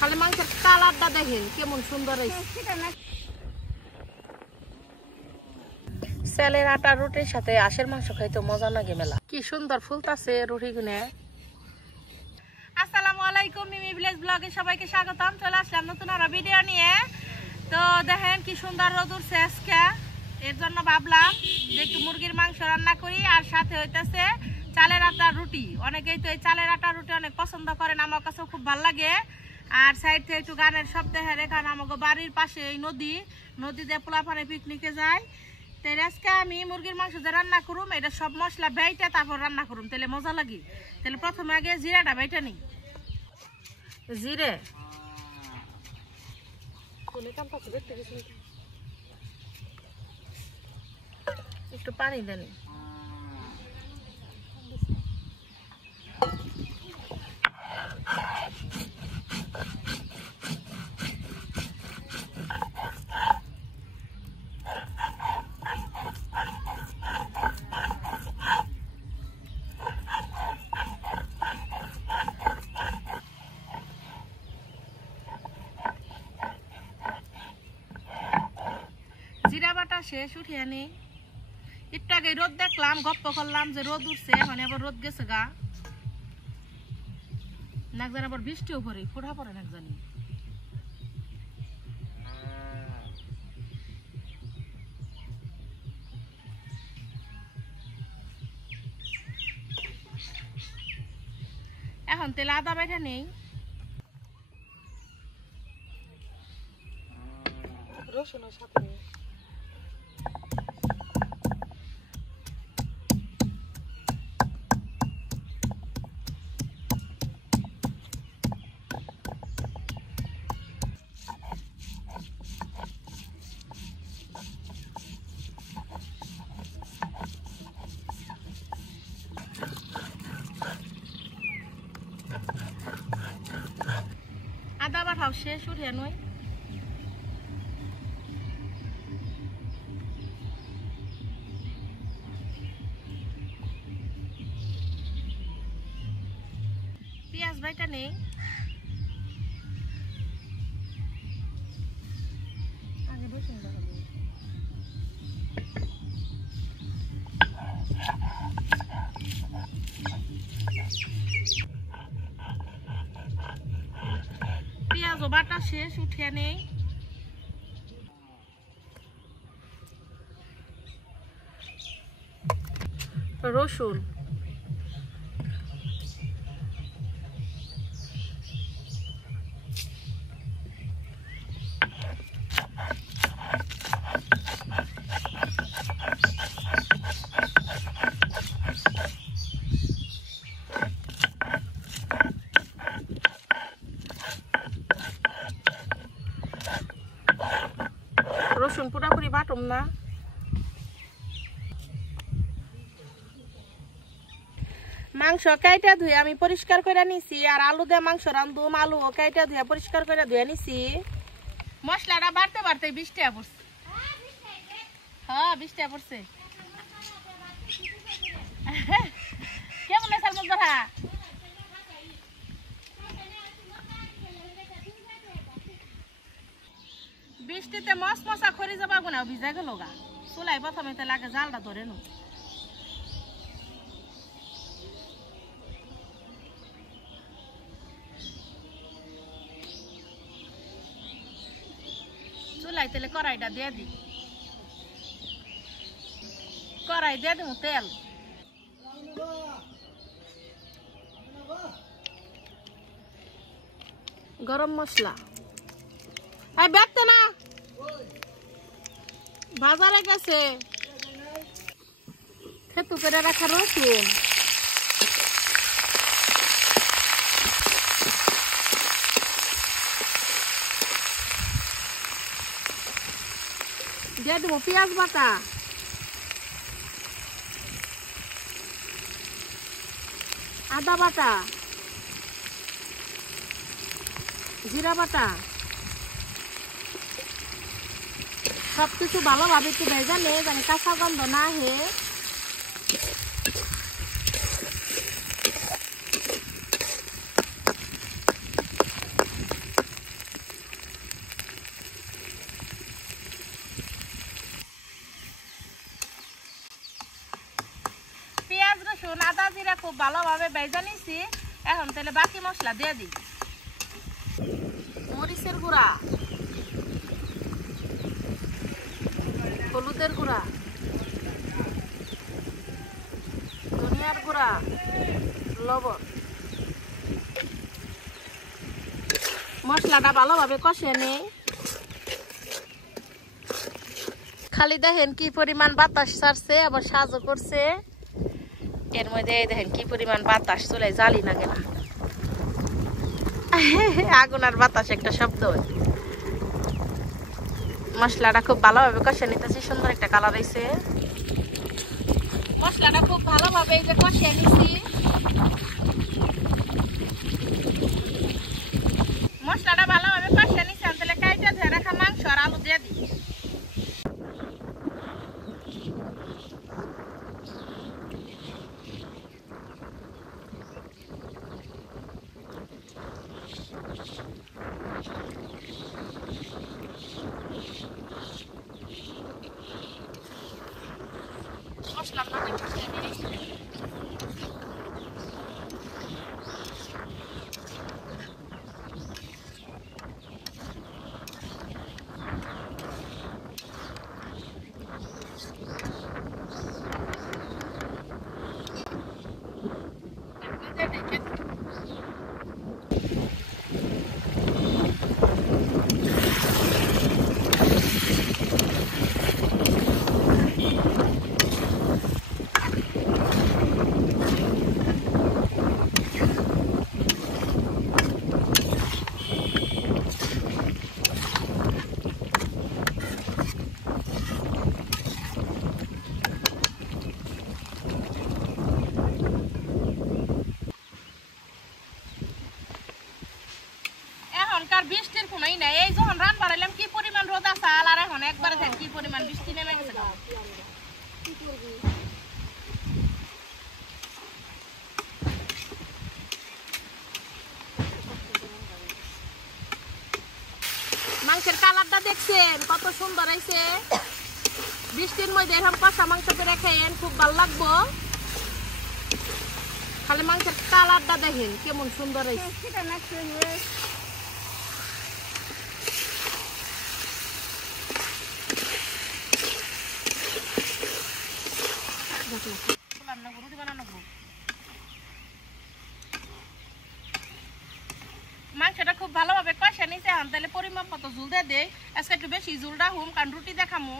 খালি মাংসের কালারটা দেখেন কেমন সুন্দর হয়েছে। চালের আটা রুটির সাথে আঁশের মাংস খাইতে মজা লাগে মেলা। কি সুন্দর ফুলতাছে রুটি গুনে। আসসালামু আলাইকুম, মিমি ভিলেজ ব্লগে সবাইকে স্বাগতম। চলে আসলাম নতুন আরো ভিডিও নিয়ে। তো দেখেন কি সুন্দর রোদ উঠছে আজকে, এর জন্য ভাবলাম যে একটু মুরগির মাংস রান্না করি, আর সাথে হইতেছে চালের আটার রুটি। অনেকেই তো এই চালের আটার রুটি অনেক পছন্দ করেন, আমার কাছেও খুব ভালো লাগে। আর সাইড থেকে একটু গানের শব্দ হয়। এখানে আমাকে বাড়ির পাশে এই নদীতে পোলাপানে পিকনিকে যায়। তো আজকে আমি মুরগির মাংস যে রান্না করুম, এটা সব মশলা বেইটা তারপর রান্না করুম, তাহলে মজা লাগে। তাহলে প্রথমে আগে জিরাটা বেইটা নিই। জিরে একটু পানি দেন। জিরা বাটা শেষ, উঠিয়ে নি। একটু আগে রোদ দেখলাম, গপ্প করলাম যে রোদ উঠছে, মানে আবার রোদ গেছে গা। নাক জানি আবার বৃষ্টিও পড়ে, ফোঁটা পড়ে নাক জানি। এখন তেলে আদা বেটে নেই, রসুনের সাথে আদা বাটাও শেষ, উঠিয়ে নই। পেঁয়াজ বাইটা নেই, আগে রসুন বাটা দিই। পেঁয়াজ বাটা শেষ, উঠিয়ে নেই। রসুন রসুন পুরাপুরি বাটুম না। মাংস কাইটা ধুয়ে আমি পরিষ্কার করে নিছি, আর আলু দিয়ে মাংস রান্ধুম, আলু কাইটা ধুয়ে পরিষ্কার করে ধুয়ে নিছি। মশলাটা বাড়তে বাড়তে 20 টাকা পড়ছে। হ্যাঁ 20 টাকা পড়ছে। কেমন আছে মজা? বৃষ্টিতে মশা খড়ি যাবা গুনা ভিজা গেল গা। চুলাই প্রথমে তো লাগে জালটা ধরে নো। চুলাই তেলে কড়াইটা দিয়ে দি, কড়াই দিয়ে দিব তেল। গরম মশলা ব্যক্ত না বাজারে গেছে। থেতু করে রাখা রসুন, দিয়ে দেবো পেঁয়াজ বাটা, আদা বাটা, জিরা বাটা, সবকিছু ভালোভাবে একটু ভেজে নিয়ে জানি কাঁচা গন্ধ না হে। ভালোভাবে ভেজে নিছি। এখন তাহলে বাকি মশলা দিয়ে দিই। মরিচের গুঁড়া, হলুদের গুঁড়া, ধনিয়ার গুঁড়া, লবণ। মশলাটা ভালোভাবে কষিয়ে নেই। খালি দেখেন কি পরিমাণ বাতাস ছাড়ছে, আবার সাজও করছে। এর মধ্যে দেখেন কি পরিমাণ বাতাস চলে, জ্বালি না কেন আগুন আর বাতাস একটা শব্দ। মশলাটা খুব ভালোভাবে কষিয়ে নিতেছি, সুন্দর একটা কালার হয়েছে। মশলাটা খুব ভালোভাবে এই যে কষিয়ে নিছি। মশলাটা ভালোভাবে কষিয়ে নিছি, তাহলে কাইটা ধরে রাখা মাংস আর আলু দিয়ে দিই। মশলার মধ্যে কষিয়ে নিই। এখনকার বৃষ্টির কোনোই নাই। এই যখন রান বাড়াইলাম কি পরিমাণ রোদ আছে, আর এখন একবারে দেন কি পরিমাণ বৃষ্টি নেমে গেছে। মাংসের কালারটা দেখছেন কত সুন্দর হয়েছে। বৃষ্টির মধ্যে এরকম কষা মাংস করে খেয়েন, খুব ভালো লাগবো। খালি মাংসের কালারটা দেখেন কেমন সুন্দর হয়েছে। মাংসটা খুব ভালোভাবে কষে নিছে। এখন তাহলে পরিমাপ মতো ঝুল দিয়ে দেই। আজকে একটু বেশি ঝুলটা হুম, কারণ রুটি দেখামু।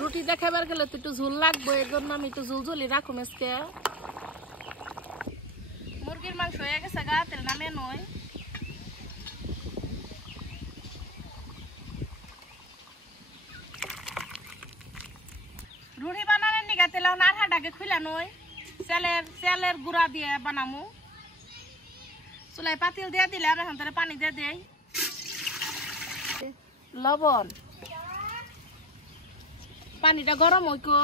রুটি দেখাবার গেলে তো একটু ঝুল লাগবে, এর জন্য আমি একটু ঝুল ঝুলি রাখুম। আজকে মুরগির মাংস হয়ে গেছে গা, তেল নামে নয়। রুটি বানানোর নিগা তেল আর হাঁটাকে খুলে নয়, চালের গুঁড়া দিয়ে বানামু। চুলাই পাতিল দিয়ে দিলাম, এখন তাহলে পানি দিয়ে দেই, লবণ। পানিটা গরম হইকো।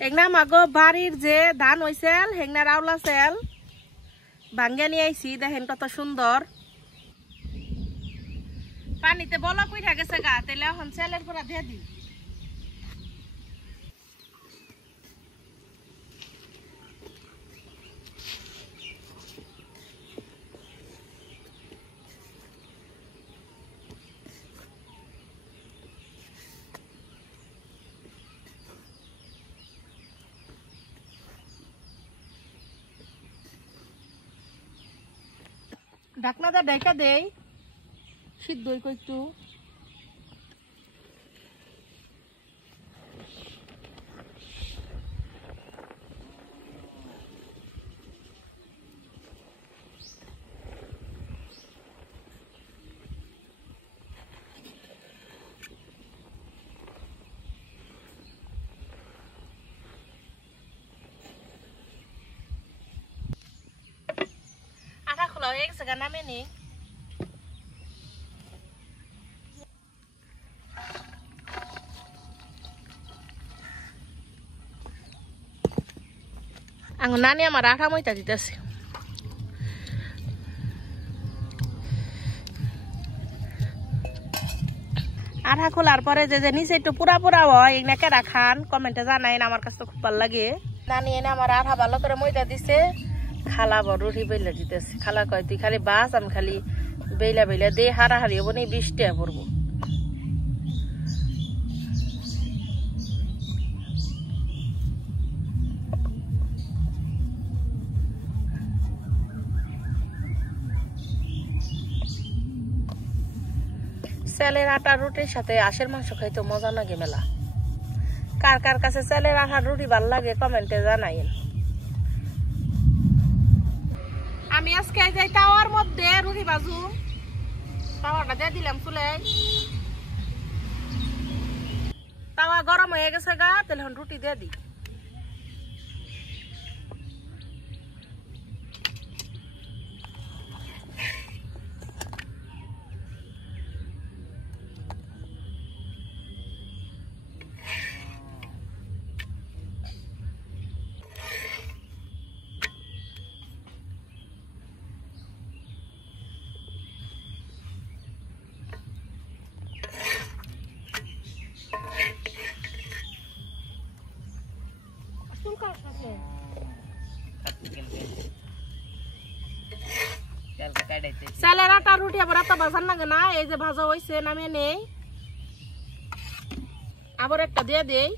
হেংনা মাগো বাড়ির যে ধান হইছেল, হেংনা রাউলা সেল ভাঙ্গে নিয়ে আইছি। দেখেন কত সুন্দর। পানিতে বলক উঠা গেছে গা, তাহলে এখন চালের গুঁড়া দিয়ে দিই। ঢাকনাটা ঢাকা দেই, সিদ্ধ হইকো একটু। এক জায়গা নামে নি আঙ্গু নানি আমার আঠা মইতা দিতেছে আঠা খোলার পরে যে নিচে একটু পুরা পুরা হয় এগুলা কেডা খান কমেন্টে জানাইন আমার কাছে খুব ভালো লাগে নানি এনে আমার আঠা ভালো করে মইদা দিছে খালা বড় রুটি বেলা দিতেছে খালা কয় তুই খালি বাস আমি খালি বেলা বেলা দে হারাহারি হবো নি 20 টাকা পড়বো চালের আটার রুটির সাথে আশের মাংস খাইতে মজা লাগে মেলা কার কার কাছে চালের আটার রুটি ভালো লাগে কমেন্টে জানাইন আমি আজকে যাই তাওয়ার মধ্যে রুটি বাজু তাওয়াটা দিয়ে দিলাম চুলে তাওয়া গরম হয়ে গেছে গা তাহলে রুটি দিয়ে দিই চালের আটা রুটি আবার এত ভাজার লাগে না এই যে ভাজা হয়েছে নামে নেই আবার একটা দিয়ে দেই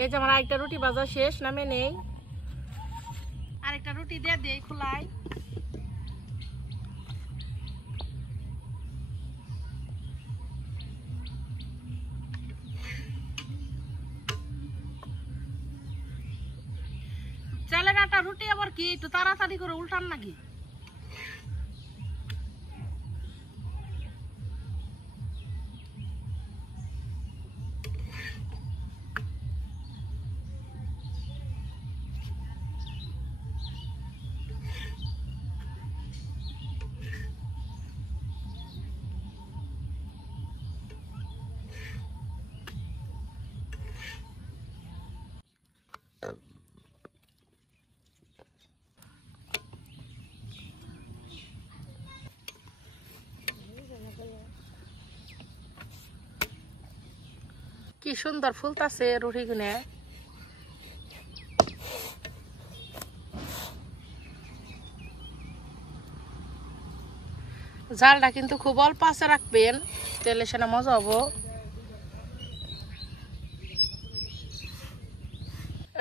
এই যে আমার আরেকটা রুটি ভাজা শেষ নামে নেই আরেকটা রুটি দিয়ে দেই খোলাই চালের আটা রুটি আবার কি একটু তাড়াতাড়ি করে উল্টান নাকি কি সুন্দর ফুলতাছে রুটি গুনে জালটা কিন্তু খুব অল্প আছে রাখবেন তেলে সেনা মজা হবো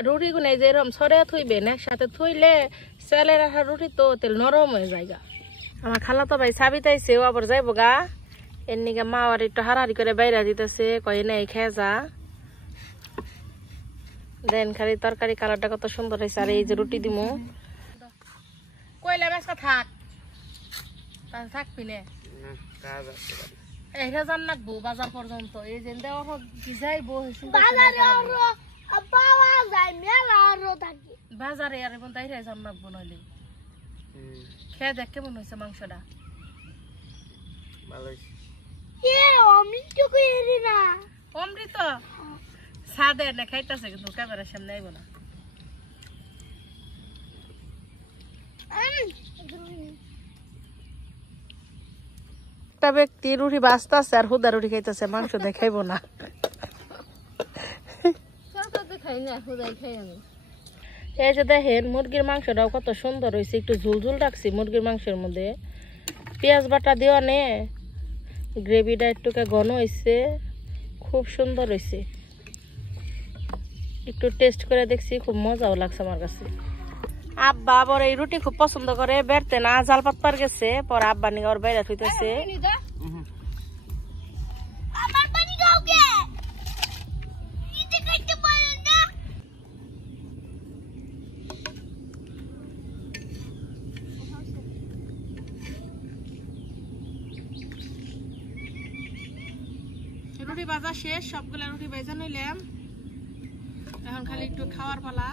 রুটি গুনে যেরকম সরে থইবেন একসাথে থইলে চালের আঠা রুটি তো তেল নরম হয়ে যায় আমার খালা তো ভাই সাবিতাইছে ও আবার যাইবো গা এর নিকে মা আর একটু হারাহারি করে বাইরা দিতেছে কয়ে নেই খেয়ে যা দেন খালি তরকারি কালারটা কত সুন্দর হয়েছে আর এই যে রুটি দিমু কইলে বেসা থাক থাকবি না এইটা জান রাখবো বাজার পর্যন্ত এই যে দেওয়া যাইবো বাজারে আর তাই জান রাখবো নইলে খেয়ে দেখ কেমন হয়েছে মাংসটা অমৃত সাদে না খাইতেছে কিন্তু ক্যামেরার সামনে আইব না একটা ব্যক্তি রুটি বাঁচতেছে আর হুদা রুটি খাইতেছে মাংস দেখাইব না এই যে দেখেন মুরগির মাংসটাও কত সুন্দর হয়েছে একটু ঝুলঝুল রাখছি মুরগির মাংসের মধ্যে পেঁয়াজ বাটা দেওয়া নে গ্রেভিটা একটু ঘন হয়েছে খুব সুন্দর হয়েছে একটু টেস্ট করে দেখছি, খুব মজাও লাগছে আমার কাছে। আব্বা আবার এই রুটি খুব পছন্দ করে, বেরতে না জাল পাতবার গেছে, পরে আব্বা নিয়ে ওর বাইরে থুইতেছে। রুটি ভাজা শেষ, সবগুলা রুটি ভেজা নিলাম, এখন খালি একটু খাওয়ার পালা।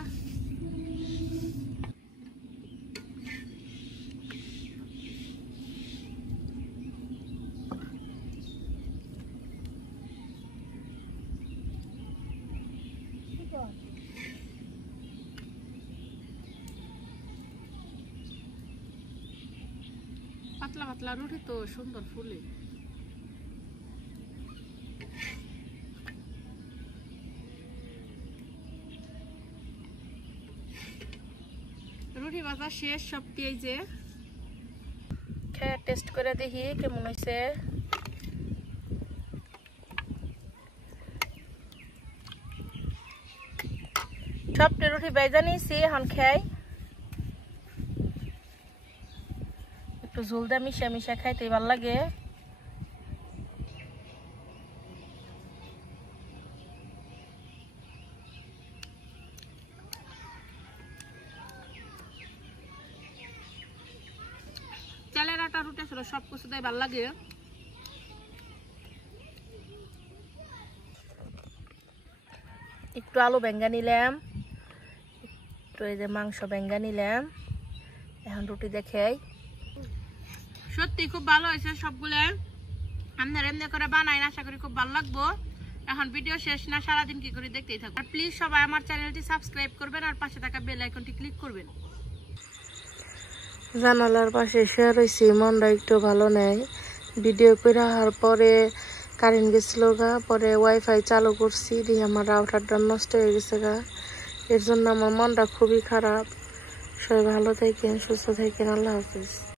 পাতলা পাতলা রুটি তো সুন্দর ফুলে। রুটি ভাজা শেষ সব, পেঁয়াজে খেয়ে টেস্ট করে দেখি কেমন হয়েছে। সবটা রুটি ভেজা নিয়েছি, এখন খাই। একটু ঝোল দিয়ে মিশা মিশা খাইতে ভালো লাগে। চালের আটা রুটি ছিল, সব কিছু দেয় ভালো লাগে। একটু আলু ভেঙ্গা নিলাম, একটু এই যে মাংস ভেঙ্গা নিলাম, এখন রুটি দেখাই। সত্যি খুব ভালো হয়েছে সবগুলো। আপনারা এমনি করে বানাই, আশা করি খুব ভালো লাগবো। এখন ভিডিও শেষ না, সারাদিন কি করে দেখতেই থাকবো। আর প্লিজ সবাই আমার চ্যানেলটি সাবস্ক্রাইব করবেন আর পাশে থাকা বেল আইকনটি ক্লিক করবেন। জানালার পাশে শুয়ে রয়েছি, মনটা একটু ভালো নেই। ভিডিও করে আসার পরে কারেন্ট গেছিল গা, পরে ওয়াইফাই চালু করছি, দিয়ে আমার রাউটারটা নষ্ট হয়ে গেছে গা। এর জন্য আমার মনটা খুবই খারাপ। সবাই ভালো থাকেন, সুস্থ থাকেন, আল্লাহ হাফিজ।